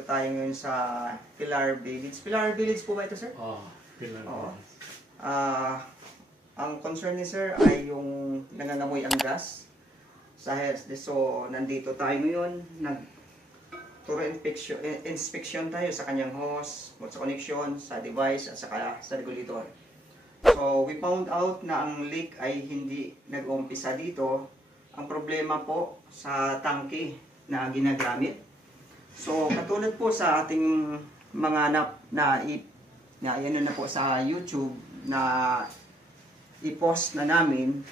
nandito tayo ngayon sa Pilar Village. Pilar Village po ba ito, sir? Pilar Village. Ang concern ni sir ay yung nangangamoy ang gas sa heads. So, nandito tayo ngayon. Nag-thorough inspection tayo sa kanyang hose, sa connection, sa device, at saka sa regulator. So, we found out na ang leak ay hindi nag-umpisa dito. Ang problema po sa tangke na ginagamit. So, katulad po sa ating mga yan na po sa YouTube na i-post na namin,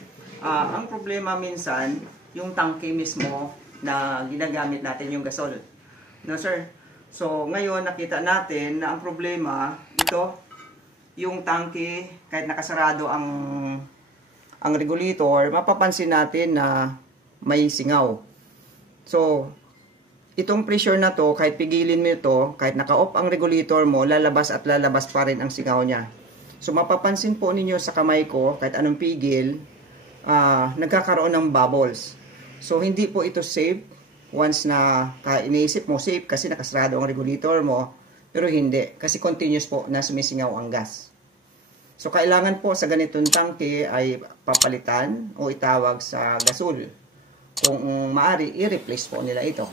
ang problema minsan, yung tangke mismo na ginagamit natin yung gasol. No, sir? So, ngayon nakita natin na ang problema, ito, yung tangke, kahit nakasarado ang regulator, mapapansin natin na may singaw. So, itong pressure na to, kahit pigilin mo ito, kahit naka-off ang regulator mo, lalabas at lalabas pa rin ang singaw niya. So, mapapansin po ninyo sa kamay ko, kahit anong pigil, nagkakaroon ng bubbles. So, hindi po ito safe once na iniisip mo safe kasi nakasarado ang regulator mo, pero hindi, kasi continuous po na sumisingaw ang gas. So, kailangan po sa ganitong tangke ay papalitan o itawag sa gasol. Kung maaari, i-replace po nila ito.